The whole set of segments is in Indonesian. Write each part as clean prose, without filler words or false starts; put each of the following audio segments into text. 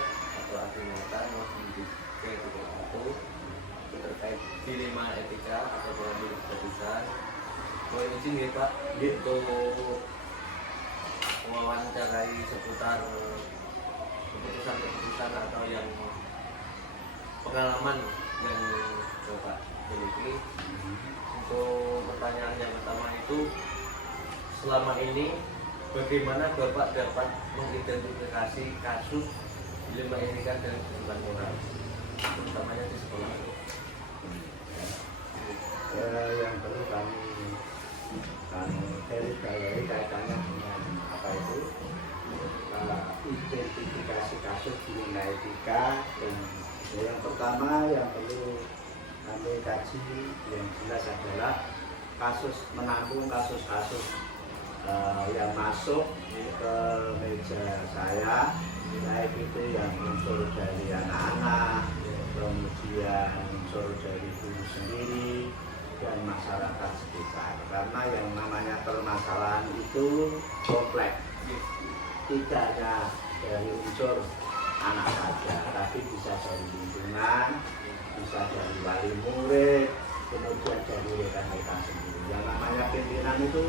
atau argumentan maupun di itu terkait dilema etika atau pengambil keputusan. Mohon izin ya Pak untuk mewawancarai seputar keputusan-keputusan atau yang pengalaman yang Bapak miliki. Untuk pertanyaan yang pertama itu, selama ini bagaimana Bapak dapat mengidentifikasi kasus dilema etika dan kehidupan moral, terutamanya di sekolah? Yang perlu kami garis bawahi kaitannya dengan apa itu identifikasi kasus dilema etika. Dan yang pertama yang perlu kami kaji yang jelas adalah menampung kasus-kasus yang masuk ke meja saya, baik itu yang unsur dari anak-anak, kemudian unsur dari guru sendiri dan masyarakat sekitar. Karena yang namanya permasalahan itu kompleks, tidak hanya dari unsur anak saja, tapi bisa dari lingkungan, bisa dari wali murid, kemudian dari rekan-rekan sendiri. Yang namanya pimpinan itu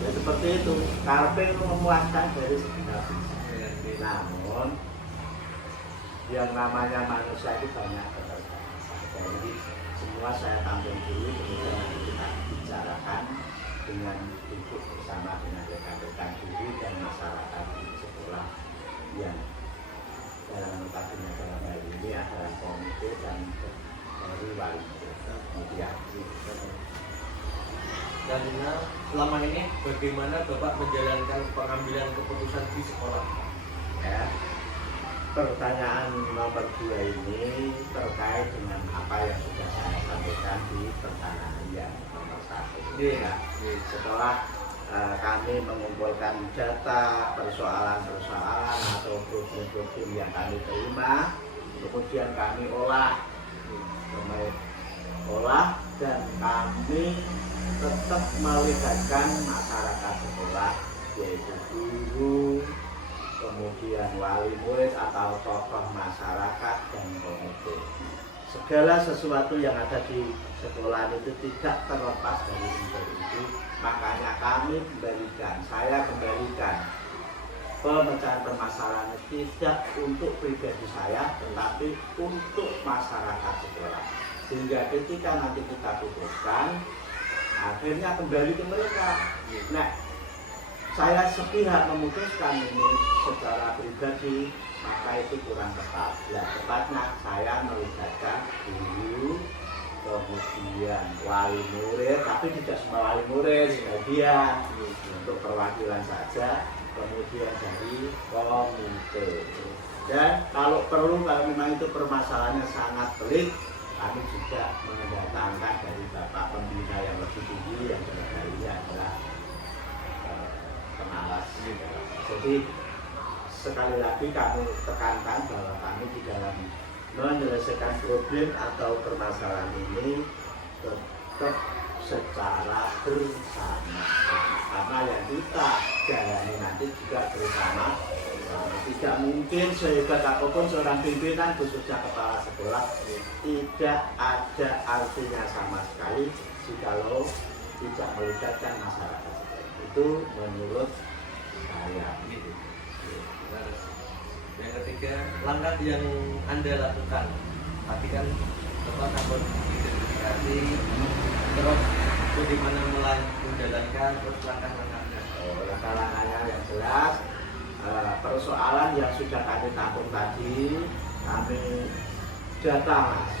ya seperti itu, karpet memuaskan dari segenap bisa. Namun yang namanya manusia itu banyak keterbatasan. Jadi semua saya tampil dulu, kemudian nanti kita bicarakan dengan duduk bersama dengan rekan-rekan guru dan masyarakat di sekolah yang dalam kabinet dalam hal ini adalah komite dan dari wali mediasi. Dan selama ini bagaimana Bapak menjalankan pengambilan keputusan di sekolah? Ya, pertanyaan nomor 2 ini terkait dengan apa yang sudah saya sampaikan di pertanyaan yang nomor 1. Ya, setelah kami mengumpulkan data persoalan-persoalan atau problem-problem yang kami terima, kemudian kami olah dan kami tetap melibatkan masyarakat sekolah, yaitu guru, kemudian wali murid atau tokoh masyarakat dan komite. Segala sesuatu yang ada di sekolah itu tidak terlepas dari unsur itu. Makanya saya kembalikan pemecahan permasalahan tidak untuk pribadi saya, tetapi untuk masyarakat sekolah. Sehingga ketika nanti kita putuskan, akhirnya kembali ke mereka. Nah, saya sepihak memutuskan ini secara pribadi, maka itu kurang tepat. Ya, tepatnya saya melibatkan guru, kemudian wali murid, tapi tidak semua wali murid, sebagian untuk perwakilan saja, kemudian dari komite. Dan kalau perlu, kalau memang itu permasalahannya sangat pelik, kami juga mendatangkan dari Bapak Pembina yang lebih tinggi, yang dalam hal ini adalah pengawas. Jadi sekali lagi kami tekankan bahwa kami di dalam menyelesaikan problem atau permasalahan ini tetap secara bersama, karena yang kita jalani nanti juga bersama. Tidak mungkin sehebat apapun seorang pimpinan, khususnya kepala sekolah, tidak ada artinya sama sekali jikalau tidak melibatkan masyarakat. Itu menurut saya. Yang ketiga, langkah yang Anda lakukan, tadi kan Bapak dapat identifikasi, terus bagaimana menjalankan, terus langkah-langkahnya. Langkah-langkahnya yang jelas, persoalan yang sudah kami tampung tadi, kami data mas,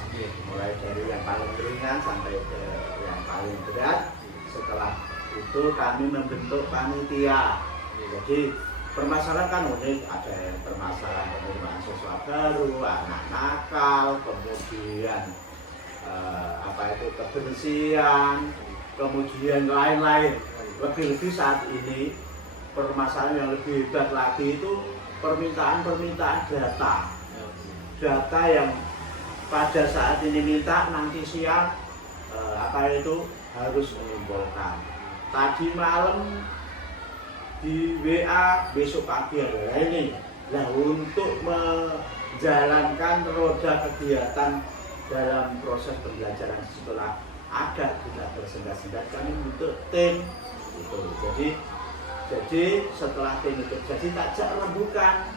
mulai dari yang paling ringan sampai ke yang paling berat. Setelah itu kami membentuk panitia. Jadi permasalahan kan unik, ada yang permasalahan penerimaan siswa baru, anak nakal, kemudian kebersihan, kemudian lain-lain. Lebih-lebih saat ini permasalahan yang lebih hebat lagi itu permintaan data yang pada saat ini minta, nanti siang harus mengumpulkan. Tadi malam di WA, besok pagi adalah ini. Nah, untuk jalankan roda kegiatan dalam proses pembelajaran di sekolah agar tidak tersendat-sendat. Kami bentuk tim gitu. Jadi setelah tim itu jadi takjak rembukan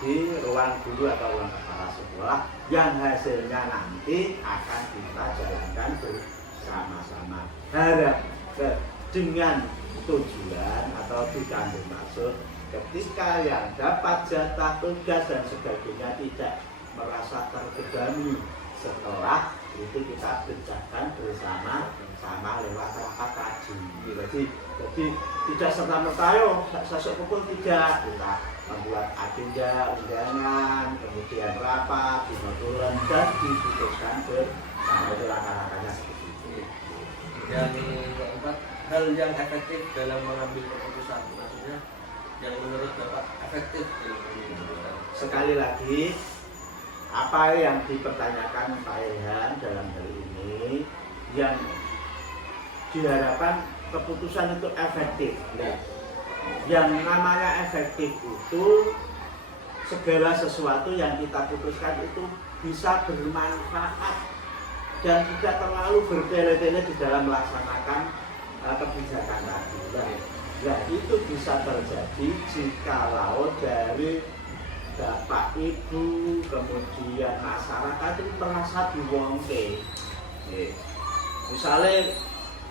di ruang guru atau ruang kepala sekolah yang hasilnya nanti akan kita jalankan bersama-sama. Harap dengan tujuan atau dikandung maksud ketika yang dapat jatah tugas dan sebagainya tidak merasa terbebani, setelah itu kita kerjakan bersama-sama lewat rapat kaji. Jadi tidak serta-merta sesuk pukul tidak, kita membuat agenda undangan, kemudian rapat, dimotoran dan diputuskan bersama. Itu langkah-langkahnya seperti itu. Yang keempat, hal yang efektif dalam mengambil keputusan, maksudnya yang menurut Bapak efektif dalam mengambil keputusan. Sekali lagi, apa yang dipertanyakan Pak Ilham dalam hal ini, yang diharapkan keputusan itu efektif. Yang namanya efektif itu segala sesuatu yang kita putuskan itu bisa bermanfaat dan tidak terlalu bertele-tele di dalam melaksanakan kebijakan tadi. Nah, itu bisa terjadi jikalau dari Bapak Ibu kemudian masyarakat itu merasa diwongke. Misalnya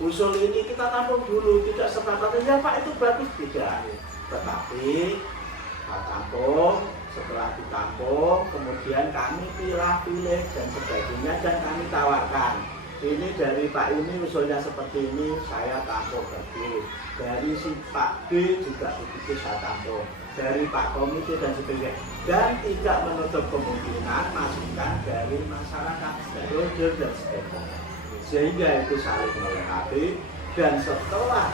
usul ini kita tampung dulu, tidak serta-merta ya Pak itu bagus, tidak. Tetapi kita tampung, setelah ditampung kemudian kami pilih dan sebagainya dan kami tawarkan. Ini dari Pak ini usulnya seperti ini, saya tampung bagus. Dari si Pak B juga begitu saya tampung. Dari Pak Komite dan sebagainya. Dan tidak menutup kemungkinan masukan dari masyarakat, stakeholder dan sebagainya. Sehingga itu saling melengkapi dan setelah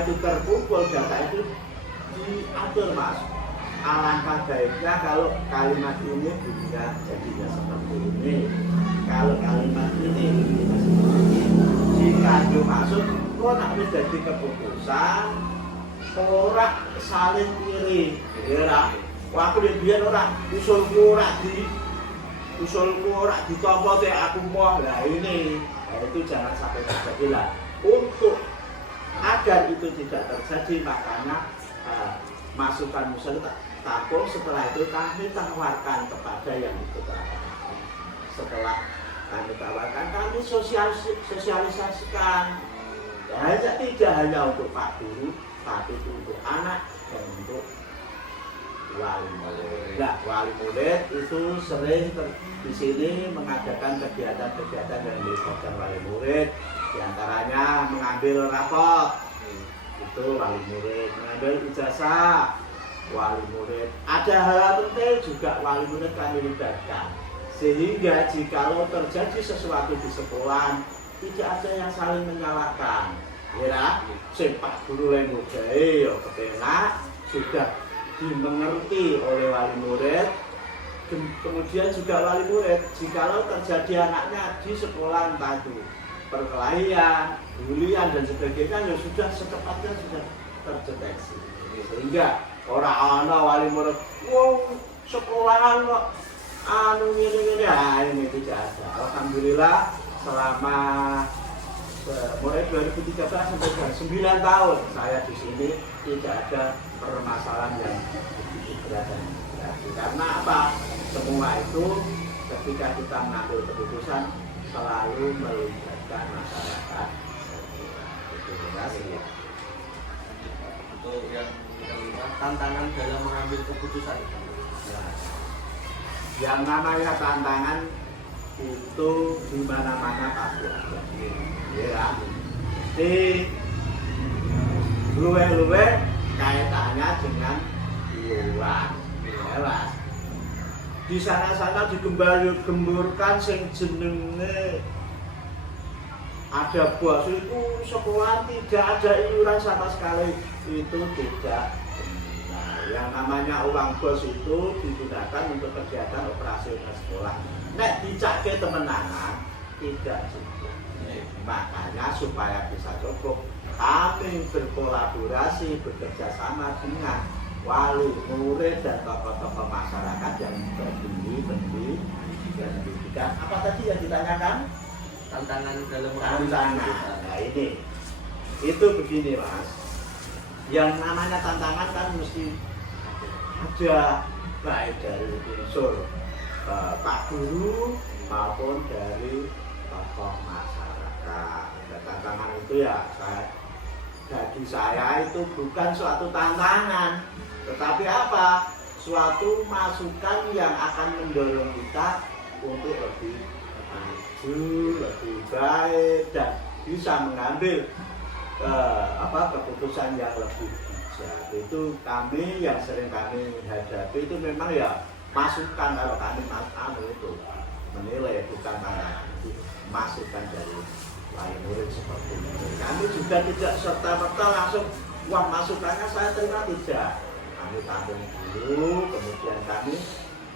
itu terkumpul data itu diatur Mas. Alangkah baiknya kalau kalimat ini bunyinya jadinya seperti ini. Kalau kalimat ini bunyinya seperti ini. Jika dimaksud kok nak menjadi keputusan orang saling iri. Ya, waktu dia orang usulku ora ditampa teh aku mau. Nah ini itu jangan sampai terjadi lah. Untuk agar itu tidak terjadi makanya masukan kita tampung, setelah itu kami tawarkan kepada yang ikut rapat. Setelah kami tawarkan kami sosialisasikan. Tidak hanya untuk Pak Guru, tapi itu untuk anak dan untuk wali murid. Nah, wali murid itu sering di sini mengadakan kegiatan-kegiatan yang melibatkan wali murid. Di antaranya mengambil rapot, itu wali murid, mengambil ijazah, wali murid. Ada hal penting juga wali murid kami libatkan. Sehingga jikalau terjadi sesuatu di sekolah, tidak ada yang saling menyalahkan. Ya, Pak Guru yang muda, kepenak sudah dimengerti oleh wali murid. Kemudian juga wali murid, jikalau terjadi anaknya di sekolah entah itu perkelahian, bulian dan sebagainya, ya sudah secepatnya sudah terdeteksi. Sehingga orang ana wali murid, wong sekolahan kok ini tidak ada. Alhamdulillah selama mulai 2013 sampai 9 tahun saya di sini tidak ada permasalahan yang begitu berat dan berarti. Karena apa? Semua itu ketika kita mengambil keputusan selalu melibatkan masyarakat. Terima kasih. Untuk yang kelima, tantangan dalam mengambil keputusan. Nah, yang namanya tantangan itu di mana-mana pasti ada. Ya, di luwe-luwe kaitannya dengan iuran. Ya, di sana-sana digembar-gemburkan sing jenenge ada bos itu sekolah tidak ada iuran sama sekali, itu tidak. Nah, yang namanya uang bos itu digunakan untuk kegiatan operasional sekolah. Nek dicake temenanan tidak cukup. Makanya supaya bisa cukup, kami berkolaborasi bekerja sama dengan wali murid dan tokoh-tokoh masyarakat yang pendidikan. Apa tadi yang ditanyakan? Tantangan dalam Tantangan. Nah ini, itu begini Mas. Yang namanya tantangan kan mesti ada baik dari unsur Pak Guru maupun dari tokoh masyarakat. Nah, tantangan itu ya bagi saya itu bukan suatu tantangan, tetapi apa? Suatu masukan yang akan mendorong kita untuk lebih maju, lebih baik dan bisa mengambil keputusan yang lebih bijak. Itu kami yang sering kami hadapi itu memang ya masukan kalau kami itu menilai bukan karena masukan dari lain murid seperti ini. Kami juga tidak serta-merta langsung uang masukannya saya terima, tidak. Kami tampung dulu, kemudian kami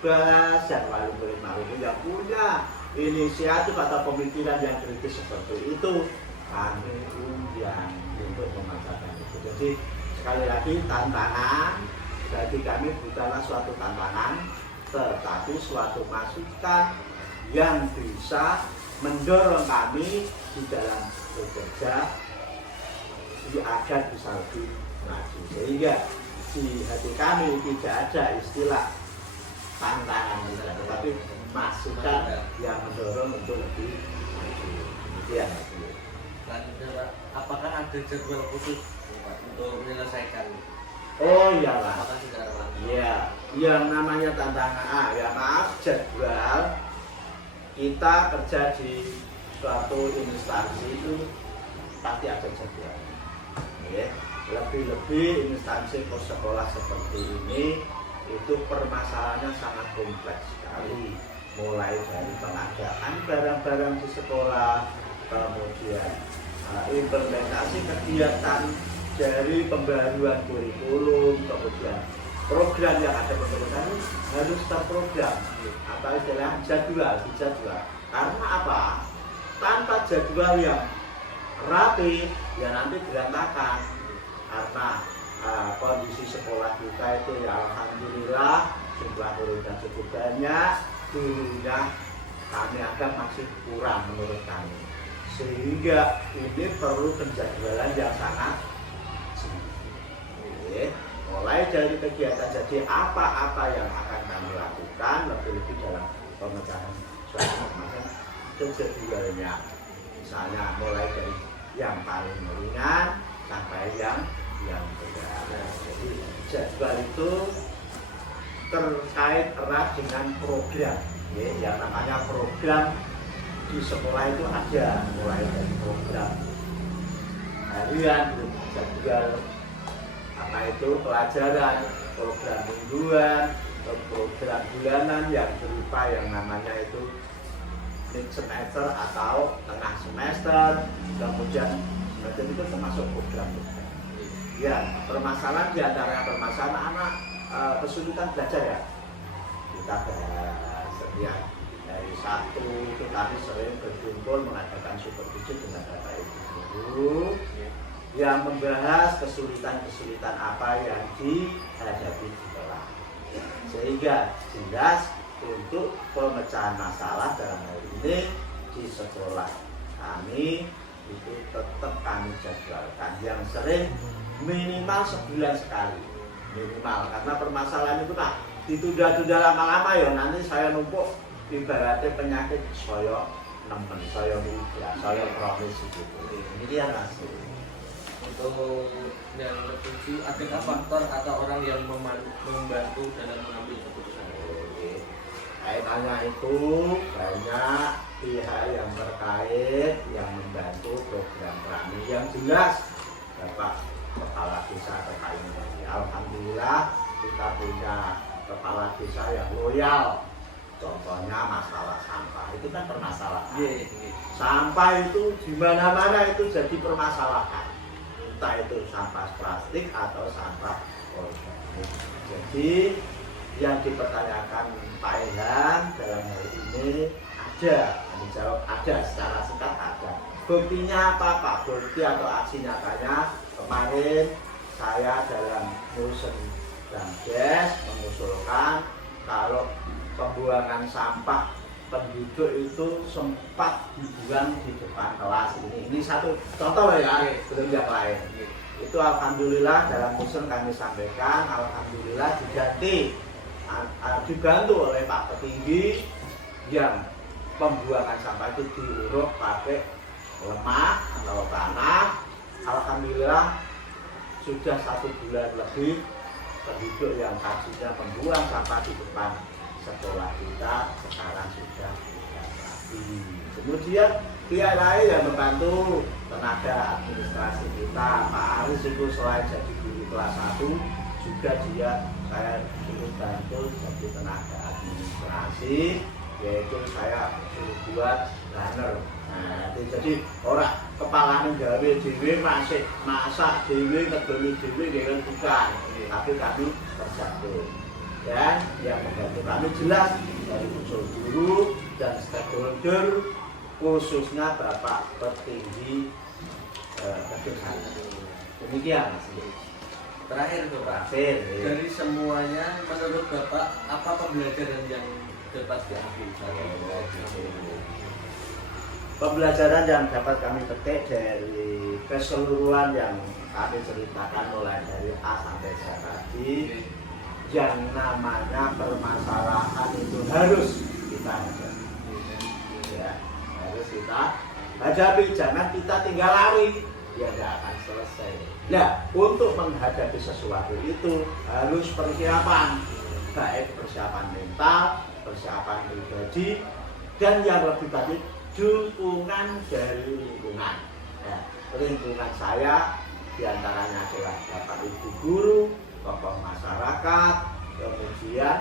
bahas dan wali murid yang punya inisiatif atau pemikiran yang kritis seperti itu kami undang untuk memanfaatkan itu. Jadi sekali lagi tantangan bagi kami bukanlah suatu tantangan, tetapi suatu masukan yang bisa mendorong kami di dalam bekerja agar bisa lebih maju. Sehingga di hati kami tidak ada istilah tantangan, tetapi masukan yang mendorong untuk lebih maju. Demikian. Apakah ada jadwal khusus untuk menyelesaikan? Oh iyalah. Apakah sudah ada? Iya, yang namanya tantangan. Ya maaf, jadwal kita kerja di suatu instansi itu pasti ada jadwal. Ya. Lebih-lebih instansi sekolah seperti ini itu permasalahannya sangat kompleks sekali. Mulai dari pengadaan barang-barang di sekolah, kemudian implementasi kegiatan dari pembaruan kurikulum, kemudian program yang ada pemerintah harus terprogram atau istilah dijadwal. Karena apa? Tanpa jadwal yang rapi ya nanti berantakan. Karena kondisi sekolah kita itu ya alhamdulillah jumlah muridnya cukup banyak, gurunya kami anggap masih kurang menurut kami. Sehingga ini perlu penjadwalan yang sangat mulai dari kegiatan, jadi apa-apa yang akan kami lakukan lebih-lebih dalam pemecahan suatu masalah jadwalnya, misalnya mulai dari yang paling ringan sampai yang berat. Jadi jadwal itu terkait erat dengan program, yang namanya program di sekolah itu ada, mulai dari program harian, jadwal itu pelajaran, program mingguan, program bulanan yang berupa yang namanya itu mid semester atau tengah semester, kemudian semester itu termasuk program. Ya, permasalahan diantara permasalahan anak kesulitan belajar ya. Kita setiap dari satu itu kami sering berkumpul mengadakan supervisi dengan Bapak Ibu guru yang membahas kesulitan-kesulitan apa yang dihadapi di sekolah, sehingga jelas untuk pemecahan masalah dalam hal ini di sekolah kami itu tetap kami jadwalkan yang sering minimal sebulan sekali minimal, karena permasalahan itu nah ditunda-tunda lama-lama ya nanti saya numpuk ibaratnya penyakit saya nemen, saya muda, saya kronis gitu. Ini dia hasil. Untuk yang tertuju, adakah faktor atau orang yang membantu dalam mengambil keputusan? Kaitannya itu banyak pihak yang terkait yang membantu program kami yang jelas. Bapak Kepala Desa terkait ini. Alhamdulillah kita punya kepala desa yang loyal. Contohnya masalah sampah itu kan permasalahan. Sampah itu di mana-mana itu jadi permasalahan. Entah itu sampah plastik atau sampah organik. Jadi yang dipertanyakan Pak Ilham dalam hal ini ada, dijawab ada, secara singkat ada. Buktinya apa Pak? Bukti atau aksi nyatanya kemarin saya dalam Musen dan Des mengusulkan kalau pembuangan sampah penduduk itu sempat dibuang di depan kelas ini. Ini satu contoh ya, belum yang lain. Itu alhamdulillah dalam usul kami sampaikan, alhamdulillah dibantu oleh Pak Petinggi yang pembuangan sampah itu diuruk pakai lemak atau tanah. Alhamdulillah sudah 1 bulan lebih penduduk yang tadinya membuang sampah di depan sekolah kita sekarang sudah tidak lagi. Kemudian pihak lain yang membantu, tenaga administrasi kita, Pak Aris itu selain jadi guru kelas 1 juga saya suruh bantu jadi tenaga administrasi, yaitu saya suruh buat banner. Nah, jadi orang kepala gawe dhewe masak dhewe ngedoni dhewe nggih bukan, tapi kami terjatuh. Dan yang membantu kami jelas dari unsur guru dan stakeholder, khususnya Bapak Petinggi Kedusan. Demikian Mas. Terakhir Bapak, Terakhir, dari semuanya menurut Bapak apa pembelajaran yang dapat diambil? Pembelajaran yang dapat kami petik dari keseluruhan yang kami ceritakan mulai dari A sampai Z tadi, yang namanya permasalahan itu harus kita hadapi, ya, harus kita hadapi, jangan kita tinggal lari, ya nggak akan selesai. Nah, untuk menghadapi sesuatu itu harus persiapan, baik persiapan mental, persiapan pribadi, dan yang lebih tadi dukungan dari lingkungan. Ya, lingkungan saya diantaranya adalah Bapak Ibu guru, tokoh masyarakat, kemudian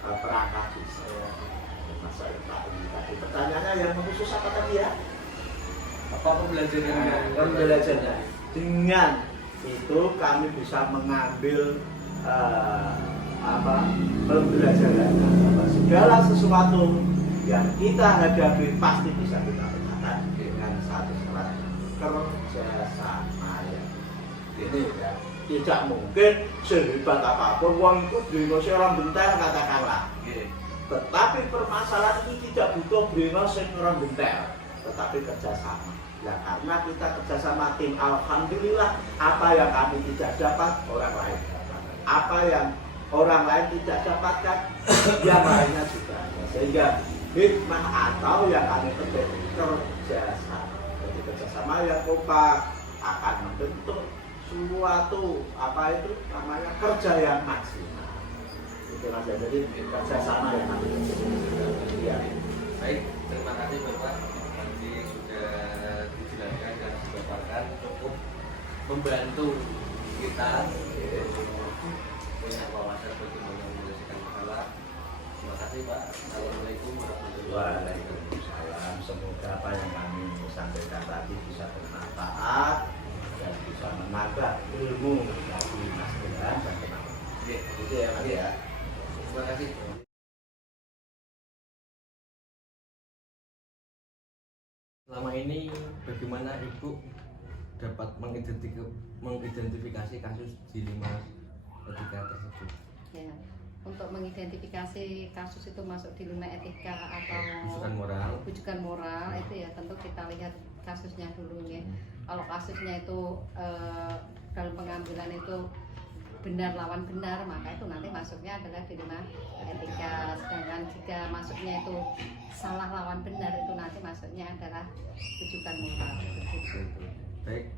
perangkat desa. Masyarakat ini tadi pertanyaannya yang khusus apa tadi ya? Apa pembelajaran? Pembelajarannya dengan itu kami bisa mengambil pembelajaran. Segala sesuatu yang kita hadapi pasti bisa kita pecahkan dengan satu syarat, kerjasama. Ini ya. Tidak mungkin sehebat apapun uang itu beringas orang bentar katakanlah. Tetapi permasalahan itu tidak butuh beringas orang bentar, tetapi kerjasama. Ya karena kita kerjasama tim, alhamdulillah apa yang kami tidak dapat orang lain dapat. Apa yang orang lain tidak dapatkan, yang lainnya juga. Sehingga hikmah atau yang kami petik kerjasama. Jadi kerjasama yang kompak akan membentuk suatu namanya kerja yang maksimal. Itu Mas, jadi kerjasama yang kami ya. Baik, terima kasih Bapak. Nanti sudah dijelaskan dan dipaparkan cukup membantu kita punya wawasan bagaimana menyelesaikan masalah. Terima kasih Pak. Assalamualaikum warahmatullahi wabarakatuh. Waalaikumsalam. Semoga apa yang kami sampaikan tadi bisa bermanfaat dan bisa menambah ilmu bagi Mas Ilham dan teman-teman. Itu ya Mas ya. Terima kasih. Selama ini bagaimana Ibu dapat mengidentifikasi kasus di 5 etika tersebut? Ya, untuk mengidentifikasi kasus itu masuk di 5 etika atau bujukan moral itu ya tentu kita lihat kasusnya dulu ya. Kalau kasusnya itu dalam pengambilan itu benar lawan benar, maka itu nanti masuknya adalah di 5 etika. Sedangkan jika masuknya itu salah lawan benar, itu nanti masuknya adalah bujukan moral. Baik,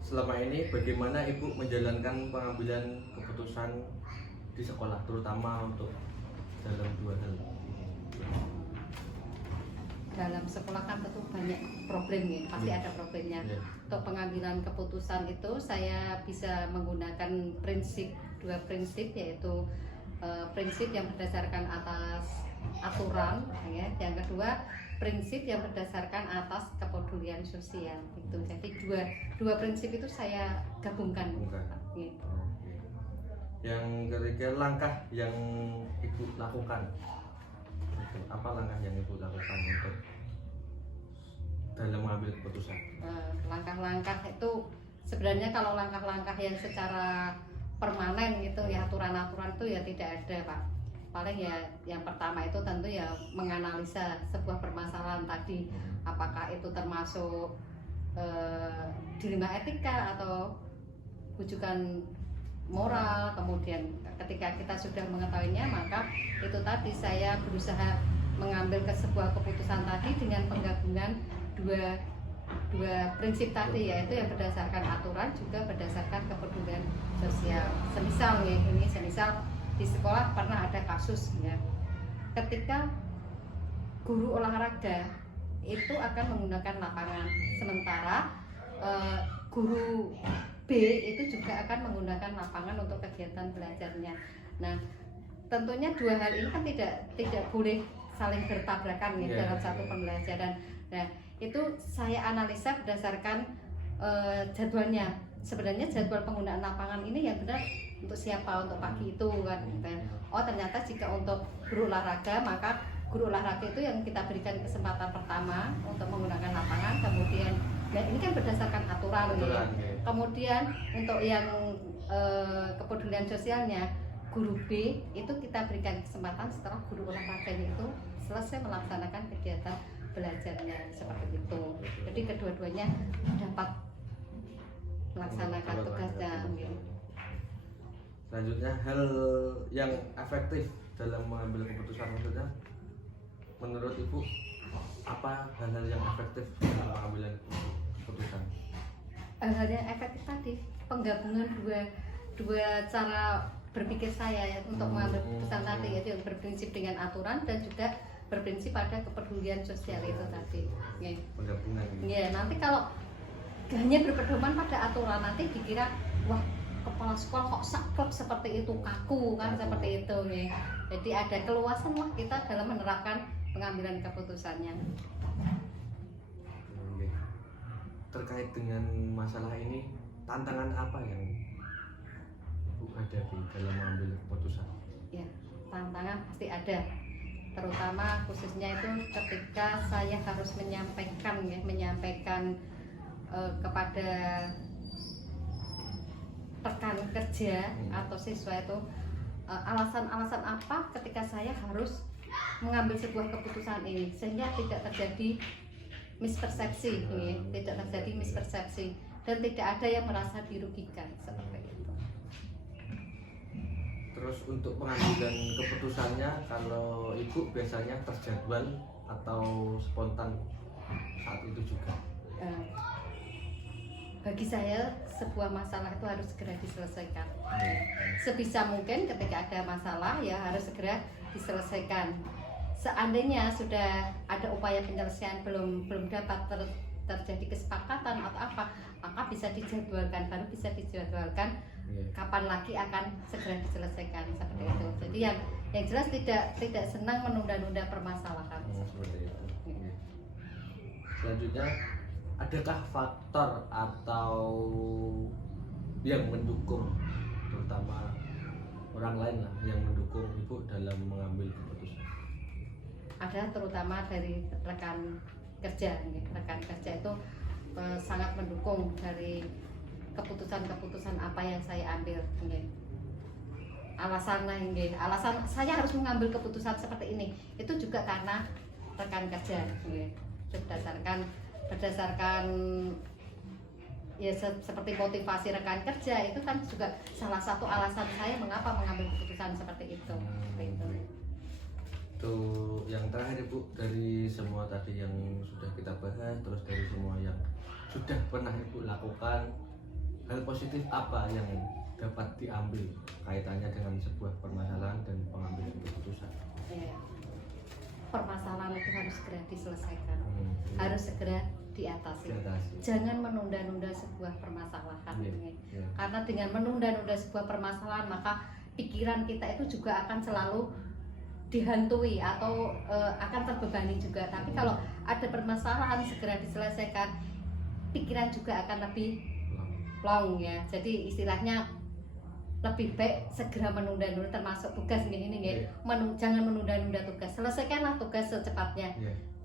selama ini bagaimana Ibu menjalankan pengambilan keputusan di sekolah, terutama untuk dalam 2 hal? Dalam sekolah kan tentu banyak problem ya, pasti ada problemnya. Untuk pengambilan keputusan itu saya bisa menggunakan 2 prinsip, yaitu prinsip yang berdasarkan atas aturan ya. Yang kedua prinsip yang berdasarkan atas kepedulian sosial itu. Jadi dua prinsip itu saya gabungkan. Gitu. Yang kira-kira langkah yang Ibu lakukan, apa langkah yang Ibu lakukan untuk dalam mengambil keputusan? Langkah-langkah itu sebenarnya kalau langkah-langkah yang secara permanen gitu ya, aturan-aturan itu ya tidak ada Pak. paling ya yang pertama itu tentu ya menganalisa sebuah permasalahan tadi, apakah itu termasuk dilema etika atau rujukan moral. Kemudian ketika kita sudah mengetahuinya, maka itu tadi saya berusaha mengambil ke sebuah keputusan tadi dengan penggabungan dua prinsip tadi, yaitu yang berdasarkan aturan juga berdasarkan kepedulian sosial. Semisal di sekolah pernah ada kasus ya, ketika guru olahraga itu akan menggunakan lapangan, sementara guru B itu juga akan menggunakan lapangan untuk kegiatan belajarnya. Nah, tentunya dua hal ini kan tidak boleh saling bertabrakan nih dalam satu pembelajaran. Nah, itu saya analisa berdasarkan jadwalnya. Sebenarnya jadwal penggunaan lapangan ini yang benar untuk siapa, untuk pagi itu kan. Oh, ternyata jika untuk guru olahraga, maka guru olahraga itu yang kita berikan kesempatan pertama untuk menggunakan lapangan. Kemudian ya ini kan berdasarkan aturan ya. Kemudian untuk yang kepedulian sosialnya, guru B itu kita berikan kesempatan setelah guru olahraganya itu selesai melaksanakan kegiatan belajarnya, seperti itu. Jadi kedua-duanya dapat melaksanakan tugasnya. Selanjutnya, hal yang efektif dalam mengambil keputusan, maksudnya menurut Ibu apa hal-hal yang efektif dalam pengambilan keputusan? Hal yang efektif tadi penggabungan dua cara berpikir saya ya, untuk mengambil keputusan tadi, yaitu yang berprinsip dengan aturan dan juga berprinsip pada kepedulian sosial itu tadi. Penggabungan. Ya, nanti kalau hanya berpedoman pada aturan nanti dikira wah kepala sekolah kok saklek seperti itu, kaku kan, seperti itu ya. Jadi ada keluasan lah kita dalam menerapkan pengambilan keputusannya. Terkait dengan masalah ini, tantangan apa yang Ibu hadapi dalam mengambil keputusan? Ya, tantangan pasti ada. Terutama khususnya itu ketika saya harus menyampaikan kepada rekan kerja atau siswa itu alasan-alasan apa ketika saya harus mengambil sebuah keputusan ini, sehingga tidak terjadi mispersepsi, dan tidak ada yang merasa dirugikan seperti itu. Terus untuk pengambilan keputusannya, kalau Ibu biasanya terjadwal atau spontan saat itu juga? Bagi saya sebuah masalah itu harus segera diselesaikan. Sebisa mungkin ketika ada masalah ya harus segera diselesaikan. Seandainya sudah ada upaya penyelesaian belum dapat terjadi kesepakatan atau apa, maka bisa dijadwalkan, kapan lagi akan segera diselesaikan, seperti itu. Jadi yang jelas tidak senang menunda-nunda permasalahan. Seperti itu. Selanjutnya, adakah faktor atau yang mendukung, terutama orang lain lah yang mendukung Ibu dalam mengambil keputusan? Ada, terutama dari rekan kerja. Rekan kerja itu sangat mendukung dari keputusan-keputusan apa yang saya ambil. Alasan saya harus mengambil keputusan seperti ini itu juga karena rekan kerja. Berdasarkan ya seperti motivasi rekan kerja itu kan juga salah satu alasan saya mengapa mengambil keputusan seperti itu. Itu yang terakhir Ibu, dari semua tadi yang sudah kita bahas, terus dari semua yang sudah pernah Ibu lakukan, hal positif apa yang dapat diambil kaitannya dengan sebuah permasalahan dan pengambilan keputusan? Ya, permasalahan itu harus segera diselesaikan, harus segera diatasi. Jangan menunda-nunda sebuah permasalahan. Karena dengan menunda-nunda sebuah permasalahan maka pikiran kita itu juga akan selalu dihantui atau akan terbebani juga. Tapi kalau ada permasalahan segera diselesaikan, pikiran juga akan lebih plong ya. Jadi istilahnya lebih baik segera menunda-nunda, termasuk tugas jangan menunda-nunda tugas. Selesaikanlah tugas secepatnya.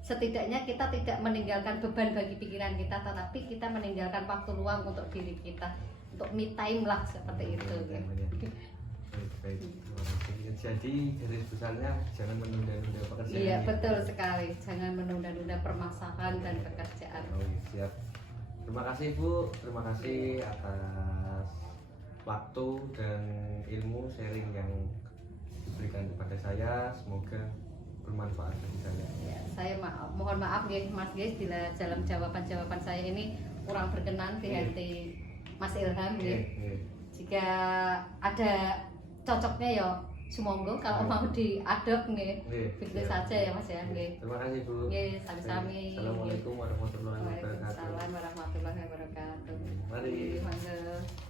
Setidaknya kita tidak meninggalkan beban bagi pikiran kita, tetapi kita meninggalkan waktu luang untuk diri kita, untuk me time lah, seperti itu. Baik, terima kasih. Jadi garis besarnya jangan menunda-nunda pekerjaan. Iya, betul sekali. Jangan menunda-nunda permasalahan dan pekerjaan. Oh, iya, siap. Terima kasih Bu, terima kasih atas waktu dan ilmu sharing yang diberikan kepada saya. Semoga bermanfaat bagi saya. Ya, saya mohon maaf guys, Mas guys, bila dalam jawaban saya ini kurang berkenan di hati Mas Ilham ya. Jika ada cocoknya ya sumonggo, kalau mau diadop nih begitu saja ya Mas ya. Terima kasih Bu. Sami-sami. Assalamualaikum warahmatullahi wabarakatuh. Waalaikumsalam warahmatullahi wabarakatuh. Mari. Monggo.